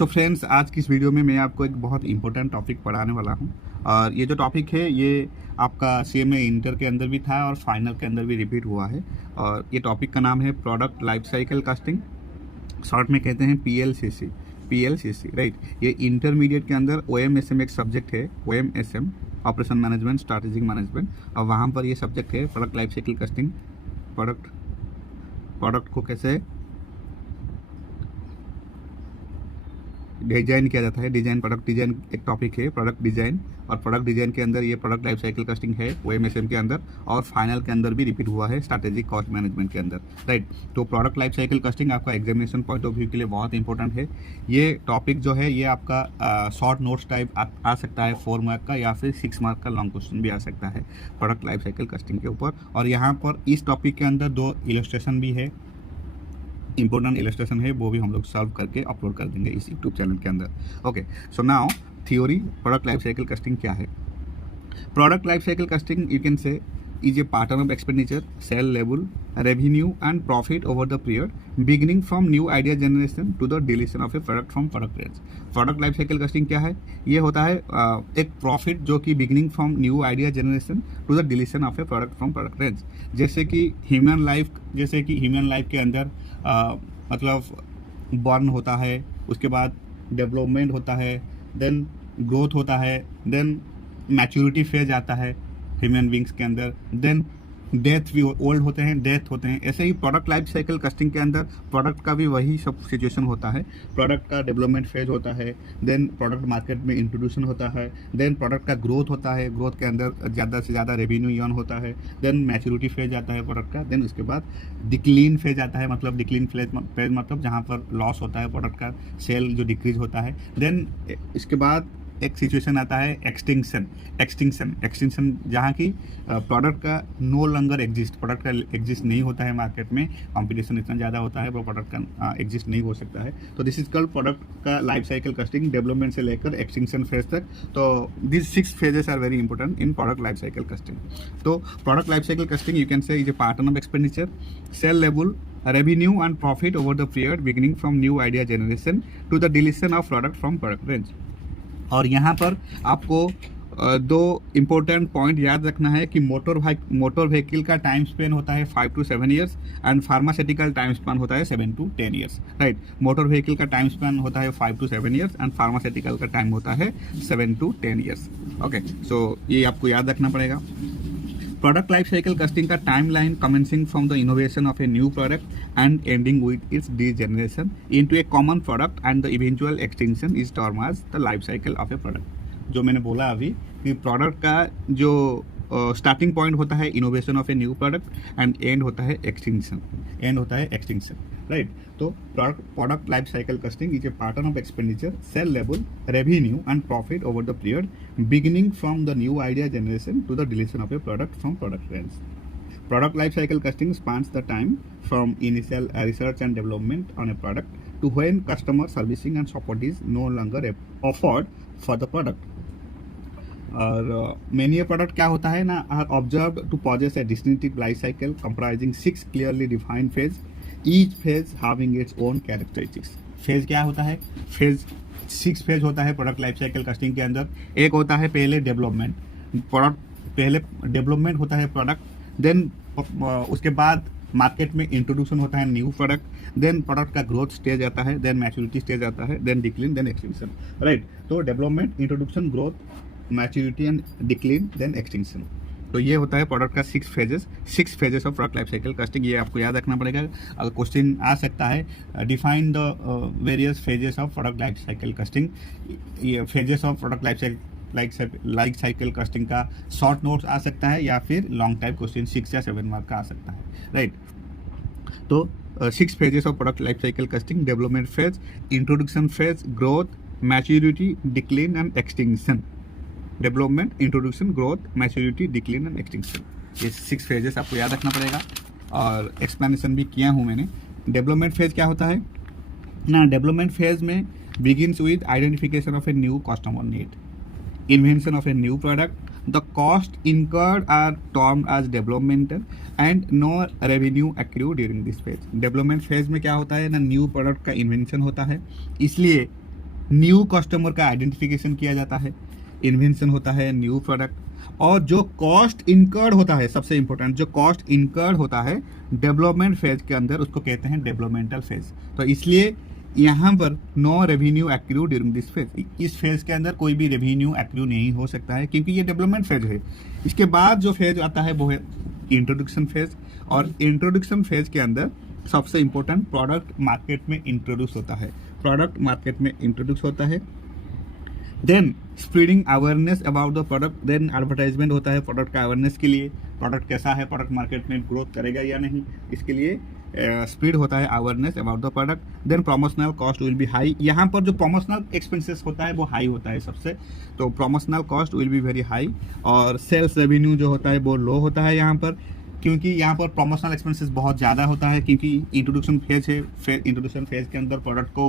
So friends, आज की इस वीडियो में मैं आपको एक बहुत इंपॉर्टेंट टॉपिक पढ़ाने वाला हूं। और ये जो टॉपिक है ये आपका सीएमए इंटर के अंदर भी था और फाइनल के अंदर भी रिपीट हुआ है। और ये टॉपिक का नाम है product life cycle costing, short में कहते हैं पीएलसीसी राइट। ये इंटरमीडिएट के अंदर ओएमएसएम एक सब्जेक्ट है, ओएमएसएम ऑपरेशन मैनेजमेंट स्ट्रैटेजिक मैनेजमेंट, और वहाँ पर ये सब्जेक्ट है product life cycle costing. Product को कैसे डिजाइन किया जाता है, डिजाइन प्रोडक्ट डिजाइन एक टॉपिक है, प्रोडक्ट डिजाइन। और प्रोडक्ट डिजाइन के अंदर ये प्रोडक्ट लाइफ साइकिल कॉस्टिंग है ओएमएसएम के अंदर, और फाइनल के अंदर भी रिपीट हुआ है स्ट्रैटेजिक कॉस्ट मैनेजमेंट के अंदर राइट। तो प्रोडक्ट लाइफ साइकिल कॉस्टिंग आपका एग्जामिनेशन पॉइंट ऑफ व्यू के लिए बहुत इंपॉर्टेंट है। ये टॉपिक जो है ये आपका शॉर्ट नोट्स टाइप आ सकता है 4 मार्क का, या फिर 6 मार्क का लॉन्ग क्वेश्चन भी आ सकता है प्रोडक्ट लाइफ साइकिल कॉस्टिंग के ऊपर। और यहाँ पर इस टॉपिक के अंदर 2 इलस्ट्रेशन भी है, इंपॉर्टेंट इलस्ट्रेशन है, वो भी हम लोग सॉल्व करके अपलोड कर देंगे इस यूट्यूब चैनल के अंदर। Okay, so now theory, product life cycle costing क्या है। Product life cycle costing you can से is a pattern of expenditure, sale level, revenue and profit over the period beginning from new idea generation to the deletion of a product from product range। Product life cycle costing क्या है? ये होता है एक profit जो कि beginning from new idea generation to the deletion of a product from product range. जैसे कि ह्यूमन लाइफ के अंदर मतलब बर्न होता है, उसके बाद डेवलपमेंट होता है, देन ग्रोथ होता है, देन मैच्योरिटी फेज आता है ह्यूमन बींग्स के अंदर, देन डेथ भी, ओल्ड होते हैं, डेथ होते हैं। ऐसे ही प्रोडक्ट लाइफ साइकिल कॉस्टिंग के अंदर प्रोडक्ट का भी वही सब सिचुएशन होता है। प्रोडक्ट का डेवलपमेंट फेज होता है, देन प्रोडक्ट मार्केट में इंट्रोड्यूशन होता है, देन प्रोडक्ट का ग्रोथ होता है, ग्रोथ के अंदर ज़्यादा से ज़्यादा रेवेन्यू अर्न होता है, देन मैच्योरिटी फेज आता है प्रोडक्ट का, देन उसके बाद डिक्लीन फेज आता है। मतलब डिक्लीन फेज मतलब जहाँ पर लॉस होता है प्रोडक्ट का, सेल जो डिक्रीज होता है। देन इसके बाद एक सिचुएशन आता है एक्सटिंक्शन जहाँ की प्रोडक्ट का नो लॉन्गर एग्जिस्ट, प्रोडक्ट का एग्जिस्ट नहीं होता है मार्केट में, कंपटीशन इतना ज़्यादा होता है वो प्रोडक्ट का एग्जिस्ट नहीं हो सकता है। तो दिस इज कॉल्ड प्रोडक्ट का लाइफ साइकिल कॉस्टिंग, डेवलपमेंट से लेकर एक्सटिंक्शन फेज तक। तो this 6 phases are very important in product life cycle costing. तो product life cycle costing you can say is a pattern of expenditure, sale level, revenue and profit over the period beginning from new idea generation to the deletion of product from product range। और यहाँ पर आपको 2 important point याद रखना है कि motor vehicle का time Spain होता है 5 to 7 years and pharmaceutical time Spain होता है 7 to 10 years right. Motor vehicle का टाइम स्पेन होता है 5 to 7 ईयर्स एंड फार्मास्यूटिकल का टाइम होता है 7 to 10 ईयर्स। ओके, सो ये आपको याद रखना पड़ेगा। Product life cycle costing का timeline commencing from the innovation of a new product and ending with its degeneration into a common product and the eventual extinction is termed as the life cycle of a product। जो मैंने बोला अभी कि product का जो starting point होता है innovation of a new product and end होता है एक्सटिंक्शन राइट। तो product life cycle costing is a pattern of expenditure, sale level, revenue and profit over the period beginning from the new idea generation to the deletion of a product from product range. Product life cycle costing spans the time from initial research and development on a product to when customer servicing and support is no longer offered for the product। और many a product क्या होता है ना, are observe to possess a distinctive life cycle comprising 6 clearly defined phase, each phase having its own characteristics. Phase क्या होता है? Phase 6 phase होता है प्रोडक्ट लाइफ साइकिल कॉस्टिंग के अंदर। एक होता है पहले डेवलपमेंट, पहले डेवलपमेंट होता है प्रोडक्ट, देन उसके बाद मार्केट में इंट्रोड्यूशन होता है न्यू प्रोडक्ट, देन प्रोडक्ट का ग्रोथ स्टेज आता है, देन मैच्योरिटी स्टेज आता है, then decline, then extinction right. तो development, introduction, growth, maturity and decline, then extinction. तो ये होता है प्रोडक्ट का 6 phases of product life cycle costing. ये आपको याद रखना पड़ेगा। अगर क्वेश्चन आ सकता है define the various phases of product life cycle costing. ये phases of product life cycle costing का शॉर्ट नोट्स आ सकता है, या फिर लॉन्ग टाइप क्वेश्चन 6 या 7 मार्क का आ सकता है राइट। तो 6 phases of product life cycle costing, development phase, introduction phase, growth, maturity, decline and extinction. Development, introduction, growth, maturity, decline and extinction, ये 6 फेजेस आपको याद रखना पड़ेगा। और एक्सप्लेनेशन भी किया हूँ मैंने। डेवलपमेंट फेज क्या होता है ना, डेवलपमेंट फेज में begins with identification of a new customer need, invention of a new product, the cost incurred are termed as developmental and no revenue accrued during this phase। development phase में क्या होता है ना, new product का invention होता है, इसलिए new customer का आइडेंटिफिकेशन किया जाता है, इन्वेंशन होता है, न्यू प्रोडक्ट, और जो कॉस्ट इनकर्ड होता है, सबसे इंपॉर्टेंट जो कॉस्ट इनकर्ड होता है डेवलपमेंट फेज के अंदर, उसको कहते हैं डेवलपमेंटल फेज। तो इसलिए यहाँ पर no revenue accrue during this phase, इस फेज के अंदर कोई भी रेवेन्यू एक्रू नहीं हो सकता है क्योंकि ये डेवलपमेंट फेज है। इसके बाद जो फेज आता है वो है इंट्रोडक्शन फेज, और इंट्रोडक्शन फेज के अंदर सबसे इंपॉर्टेंट प्रोडक्ट मार्केट में इंट्रोड्यूस होता है, प्रोडक्ट मार्केट में इंट्रोड्यूस होता है। Then spreading awareness about the product, then advertisement होता है प्रोडक्ट का अवेयरनेस के लिए, प्रोडक्ट कैसा है, प्रोडक्ट मार्केट में ग्रोथ करेगा या नहीं, इसके लिए स्प्रेड होता है awareness about the product. Then promotional cost will be high, यहाँ पर जो प्रमोशनल एक्सपेंसेस होता है वो हाई होता है सबसे, तो promotional cost will be very high, और सेल्स रेवेन्यू जो होता है वो लो होता है यहाँ पर, क्योंकि यहाँ पर प्रमोशनल एक्सपेंसेस बहुत ज़्यादा होता है क्योंकि इंट्रोडक्शन फेज है। फिर इंट्रोडक्शन फेज के अंदर प्रोडक्ट को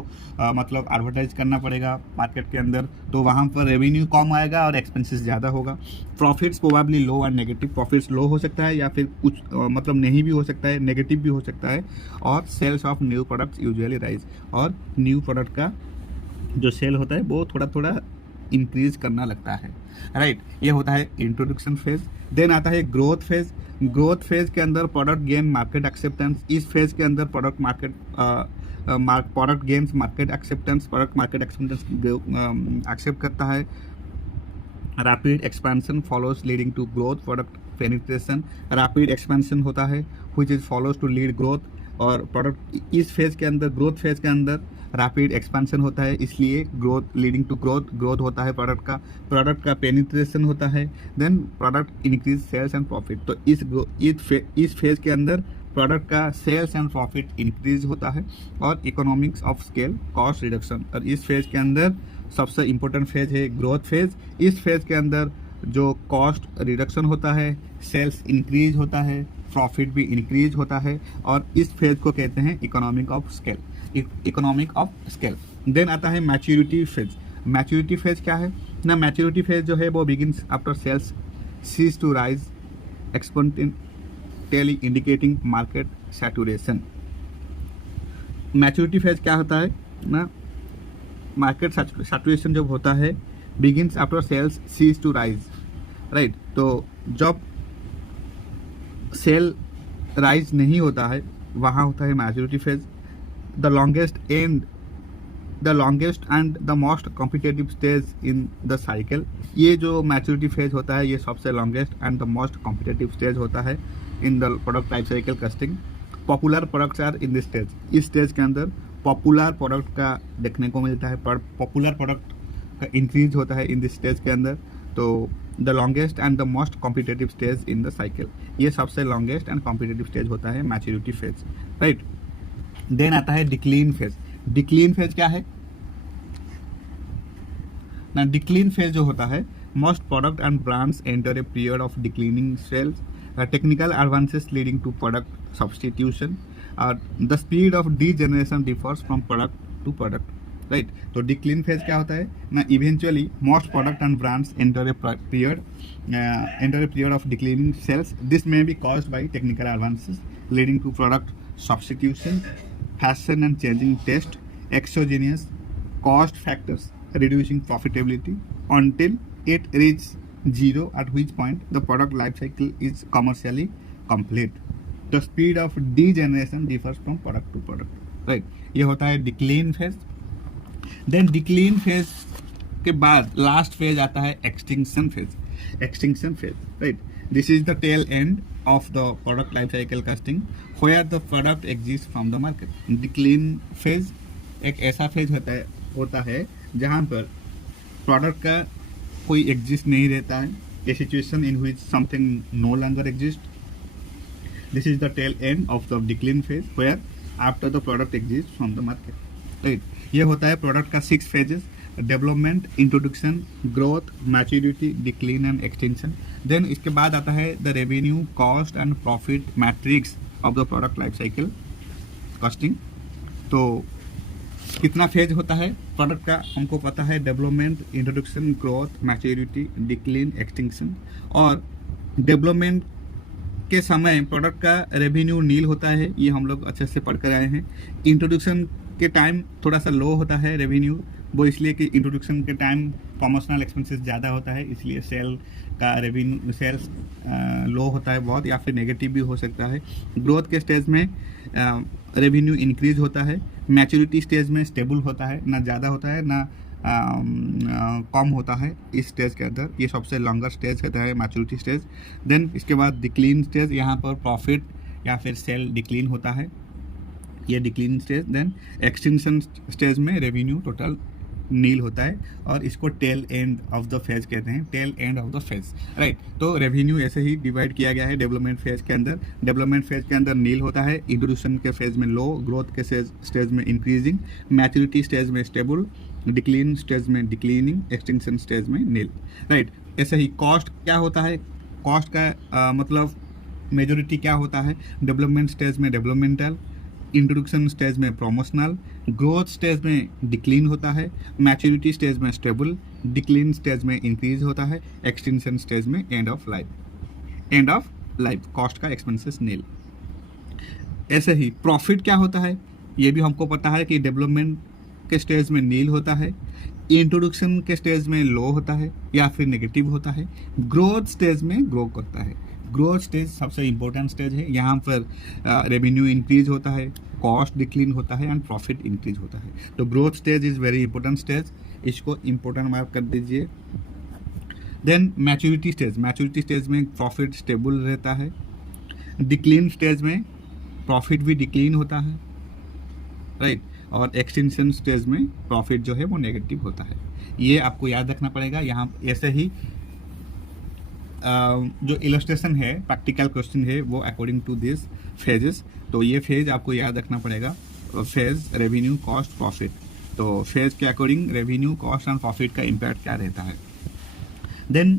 मतलब एडवर्टाइज करना पड़ेगा मार्केट के अंदर, तो वहाँ पर रेवेन्यू कम आएगा और एक्सपेंसेस ज़्यादा होगा। Profits probably low and negative, profits low हो सकता है या फिर कुछ मतलब नहीं भी हो सकता है, नेगेटिव भी हो सकता है। और sales of new products usually rise, और न्यू प्रोडक्ट का जो सेल होता है वो थोड़ा थोड़ा इंक्रीज करना लगता है, राइट। ये होता है इंट्रोडक्शन फेज। देन आता है ग्रोथ फेज। ग्रोथ फेज के अंदर प्रोडक्ट गेन मार्केट एक्सेप्टेंस, इस फेज के अंदर product gains market acceptance, product market acceptance accept करता है। Rapid expansion follows leading to growth, product penetration, rapid expansion होता है which is follows to lead growth, और प्रोडक्ट इस फेज के अंदर ग्रोथ फेज के अंदर रैपिड एक्सपेंशन होता है, इसलिए ग्रोथ लीडिंग टू ग्रोथ होता है प्रोडक्ट का पेनिट्रेशन होता है। Then product increase sales and profit, तो इस फेज के अंदर प्रोडक्ट का सेल्स एंड प्रॉफिट इंक्रीज होता है, और economics of scale, cost reduction. और इस फेज के अंदर सबसे इंपॉर्टेंट फेज है ग्रोथ फेज। इस फेज के अंदर जो कॉस्ट रिडक्शन होता है, सेल्स इंक्रीज होता है, प्रॉफिट भी इंक्रीज होता है, और इस फेज को कहते हैं इकोनॉमिक ऑफ स्केल। देन आता है मैच्योरिटी फेज। मैच्योरिटी फेज क्या है ना, मैच्योरिटी फेज जो है वो begins after sales cease to rise exponentially indicating market saturation. Maturity phase क्या होता है ना, मार्केट सैचुरेशन जब होता है begins after sales cease to rise, right. तो जब सेल राइज नहीं होता है वहाँ होता है maturity phase. The longest and the most competitive stage in the cycle, ये जो मैच्योरिटी फेज होता है ये सबसे longest and the most competitive stage होता है in the product life cycle costing. Popular products are in this stage, इस stage के अंदर पॉपुलर प्रोडक्ट का देखने को मिलता है, पर पॉपुलर प्रोडक्ट का इंक्रीज होता है इन दिस स्टेज के अंदर। तो the longest and the most competitive stage in the cycle, ये सबसे लॉन्गेस्ट एंड कॉम्पिटेटिव स्टेज होता है मैच्योरिटी फेज, राइट। देन आता है डिक्लीन फेज। डिक्लीन फेज क्या है ना, डिक्लीन फेज जो होता है most product and brands enter a period of declining sales, technical advances leading to product substitution, the speed of degeneration differs from product to product, right. तो decline phase क्या होता है ना, eventually most product and brands enter a period of declining sales, this may be caused by technical advances leading to product substitution, fashion and changing taste, exogenous cost factors reducing profitability until it reaches zero, at which point the product life cycle is commercially complete. The speed of degeneration differs from product to product, right. ये होता है decline phase. Then decline phase के बाद last phase आता है extinction phase, right. This is the tail end of the product life cycle costing where the product exists from the market. Decline phase एक ऐसा phase होता है जहाँ पर प्रोडक्ट का कोई एग्जिस्ट नहीं रहता है, a situation in which something no longer exists. This is the tail end of the decline phase where after the product exists from the market, right. ये होता है प्रोडक्ट का 6 phases: development, introduction, growth, maturity, decline and extension. Then इसके बाद आता है the revenue, cost and profit matrix of the product life cycle costing. तो कितना फेज होता है प्रोडक्ट का हमको पता है, development, introduction, growth, maturity, decline, extension. और डेवलपमेंट के समय प्रोडक्ट का रेवेन्यू नील होता है, ये हम लोग अच्छे से पढ़ कर आए हैं। इंट्रोडक्शन के टाइम थोड़ा सा लो होता है रेवेन्यू, वो इसलिए कि इंट्रोडक्शन के टाइम प्रमोशनल एक्सपेंसेस ज़्यादा होता है, इसलिए सेल का रेवेन्यू सेल्स लो होता है बहुत, या फिर नेगेटिव भी हो सकता है। ग्रोथ के स्टेज में रेवेन्यू इंक्रीज होता है। मैच्योरिटी स्टेज में स्टेबल होता है, ना ज़्यादा होता है ना कम होता है इस स्टेज के अंदर। ये सबसे लॉन्गर स्टेज कहता है मैच्योरिटी स्टेज। देन इसके बाद डिक्लीन स्टेज, यहाँ पर प्रॉफिट या फिर सेल डिक्लीन होता है, ये decline stage. Then extension stage में रेवेन्यू टोटल नील होता है, और इसको tail end of the phase कहते हैं, tail end of the phase, right. तो रेवेन्यू ऐसे ही डिवाइड किया गया है डेवलपमेंट फेज के अंदर। डेवलपमेंट फेज के अंदर नील होता है, इंट्रोडक्शन के फेज में लो, ग्रोथ के स्टेज में इंक्रीजिंग, मैच्योरिटी स्टेज में स्टेबल, डिक्लीन स्टेज में डिक्लीनिंग, एक्सटेंशन स्टेज में नील, राइट। ऐसे ही कॉस्ट क्या होता है, कॉस्ट का मतलब मेजोरिटी क्या होता है, डेवलपमेंट स्टेज में डेवलपमेंटल, इंट्रोडक्शन स्टेज में प्रमोशनल, ग्रोथ स्टेज में डिक्लीन होता है, मैच्योरिटी स्टेज में स्टेबल, डिक्लीन स्टेज में इंक्रीज होता है, एक्सटेंशन स्टेज में एंड ऑफ लाइफ कॉस्ट का एक्सपेंसेस नील। ऐसे ही प्रॉफिट क्या होता है, ये भी हमको पता है कि डेवलपमेंट के स्टेज में नील होता है, इंट्रोडक्शन के स्टेज में लो होता है या फिर नेगेटिव होता है, ग्रोथ स्टेज में ग्रो करता है। ग्रोथ स्टेज सबसे इंपॉर्टेंट स्टेज है, यहाँ पर रेवेन्यू इंक्रीज होता है, कॉस्ट डिक्लीन होता है एंड प्रॉफिट इंक्रीज होता है। तो growth stage is very important stage, इसको इंपॉर्टेंट मार्क कर दीजिए। देन मैच्योरिटी स्टेज में प्रॉफिट स्टेबल रहता है, डिक्लीन स्टेज में प्रॉफिट भी डिक्लीन होता है, राइट। और एक्सटेंशन स्टेज में प्रॉफिट जो है वो नेगेटिव होता है। ये आपको याद रखना पड़ेगा। यहाँ ऐसे ही जो इलस्ट्रेशन है, प्रैक्टिकल क्वेश्चन है, वो अकॉर्डिंग टू दिस फेजेस। तो ये फेज आपको याद रखना पड़ेगा, फेज रेवेन्यू कॉस्ट प्रॉफिट। तो फेज के according revenue cost and profit का इम्पैक्ट क्या रहता है। Then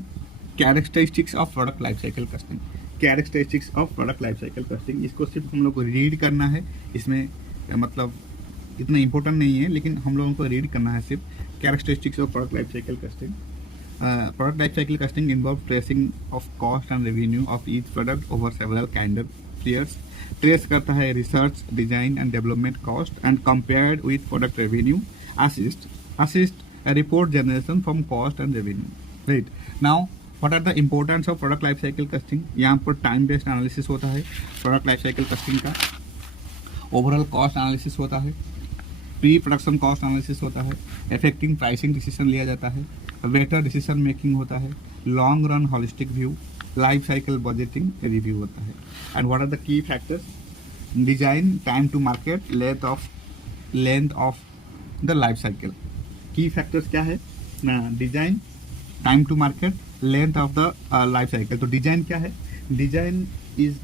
characteristics of product life cycle costing, characteristics of product life cycle costing, इसको सिर्फ हम लोग को रीड करना है, इसमें मतलब इतना इंपॉर्टेंट नहीं है, लेकिन हम लोगों को रीड करना है सिर्फ। Characteristics of product life cycle casting, product life cycle costing involves tracing of cost and revenue of each product over several calendar years. Trace करता है research, design and development cost and compared with product revenue. Assist a report generation from cost and revenue. Right. Now, what are the importance of product life cycle costing? यहाँ पर time based analysis होता है product life cycle costing का, overall cost analysis होता है, pre production cost analysis होता है, effective pricing decision लिया जाता है, बेटर डिसीजन मेकिंग होता है, long run holistic view, life cycle budgeting review होता है। And what are the key factors, design, time to market, length of the life cycle. Key factors क्या है ना, design, time to market, length of the life cycle. तो design क्या है, design is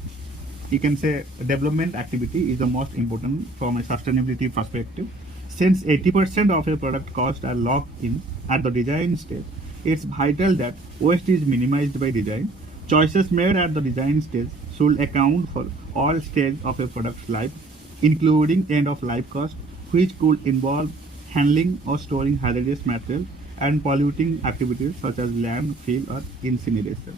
you can say development activity is the most important from a sustainability perspective. Since 80% of a product costs are locked in at the design stage, it's vital that waste is minimized by design. Choices made at the design stage should account for all stages of a product's life, including end-of-life cost, which could involve handling or storing hazardous material and polluting activities such as landfill or incineration.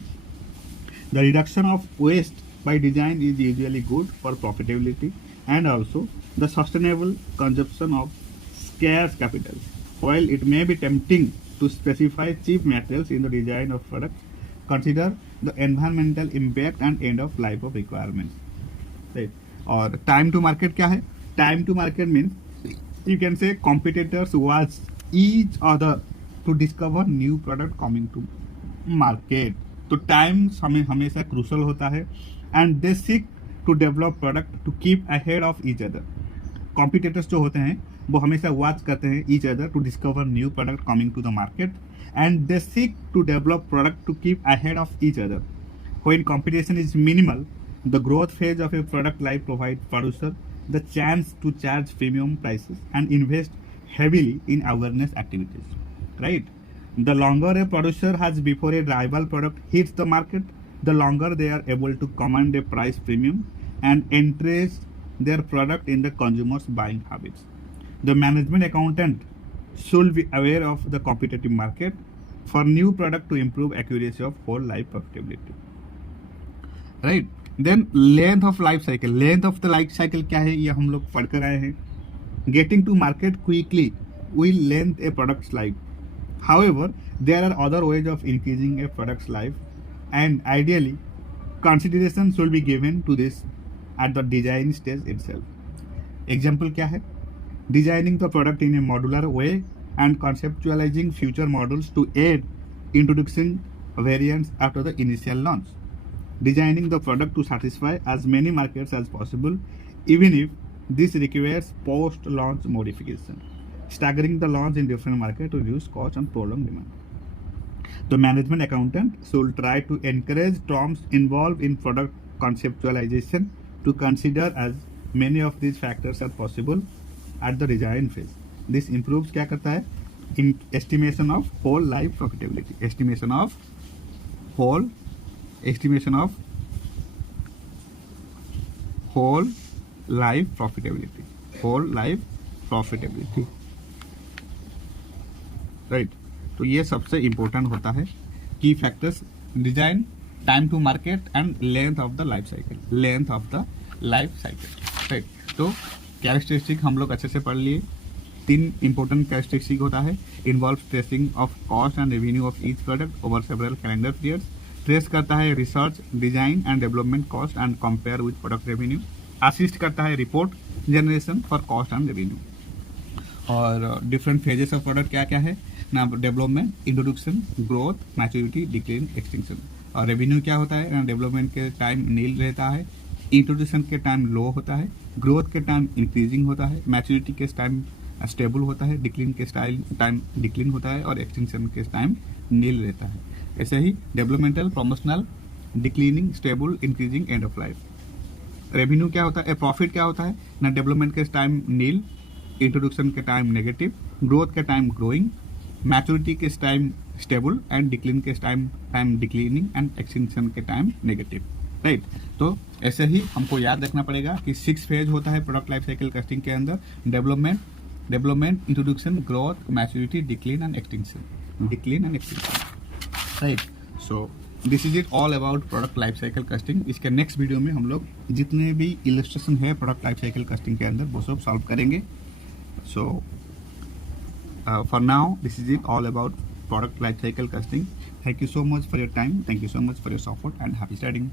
The reduction of waste by design is usually good for profitability and also the sustainable consumption of scarce capital. While it may be tempting to specify cheap materials in the design of products, consider the environmental impact and end of life of requirements. Right. और time to market क्या है? Time to market means you can say competitors watch each other to discover new product coming to market. तो time हमें हमेशा crucial होता है and they seek to develop product to keep ahead of each other. Competitors जो होते हैं वो हमेशा वॉच करते हैं each other to discover new product coming to the market and they seek to develop product to keep ahead of each other. When competition is minimal, the growth phase of a product life provide producer the chance to charge premium prices and invest heavily in awareness activities, right? The longer a producer has before a rival product hits the market, the longer they are able to command a price premium and entrench their product in the consumer's buying habits. The management accountant should be aware of the competitive market for new product to improve accuracy of whole life profitability, right? Then length of life cycle, length of the life cycle क्या है, ये हम लोग पढ़ कर आए हैं। Getting to market quickly will length a product's life. However, there are other ways of increasing a product's life, and ideally, consideration should be given to this at the design stage itself. Example क्या है? Designing the product in a modular way and conceptualizing future models to aid introducing variants after the initial launch. Designing the product to satisfy as many markets as possible, even if this requires post-launch modification. Staggering the launch in different markets to reduce cost and prolong demand. The management accountant should try to encourage firms involved in product conceptualization to consider as many of these factors as possible at the design phase. This improves क्या करता है? In estimation of whole life profitability. Estimation of whole life profitability. Whole life profitability. Right तो ये सबसे important होता है key factors design time to market and length of the life cycle right तो characteristic हम लोग अच्छे से पढ़ लिए 3 इंपॉर्टेंट कैरेक्टरिस्टिक होता है involve tracing of cost and revenue of each product over several calendar periods trace करता है research design and development cost and compare with product revenue assist करता है report generation for cost and revenue और different phases of product क्या क्या है ना development introduction growth maturity decline extension और रेवेन्यू क्या होता है ना डेवलपमेंट के टाइम नील रहता है इंट्रोडक्शन के टाइम लो होता है ग्रोथ के टाइम इंक्रीजिंग होता है मैच्योरिटी के टाइम स्टेबल होता है डिक्लीन के टाइम डिक्लीन होता है और एक्सटेंशन के टाइम नील रहता है ऐसे ही developmental promotional declining stable increasing end of life revenue क्या होता है प्रॉफिट क्या होता है ना डेवलपमेंट के टाइम नील इंट्रोडक्शन के टाइम नेगेटिव ग्रोथ के टाइम ग्रोइंग मैच्योरिटी के टाइम स्टेबल एंड डिक्लीन के टाइम डिक्लीनिंग एंड एक्सटेंशन के टाइम नेगेटिव राइट तो ऐसे ही हमको याद रखना पड़ेगा कि 6 फेज होता है प्रोडक्ट लाइफ साइकिल कस्टिंग के अंदर development introduction growth maturity decline and extension right so this is it all about product life cycle casting इसके नेक्स्ट वीडियो में हम लोग जितने भी इलस्ट्रेशन है प्रोडक्ट लाइफ साइकिल कस्टिंग के अंदर वो सब सॉल्व करेंगे सो for now this is it all about product life cycle costing. Thank you so much for your time, thank you so much for your support and happy studying.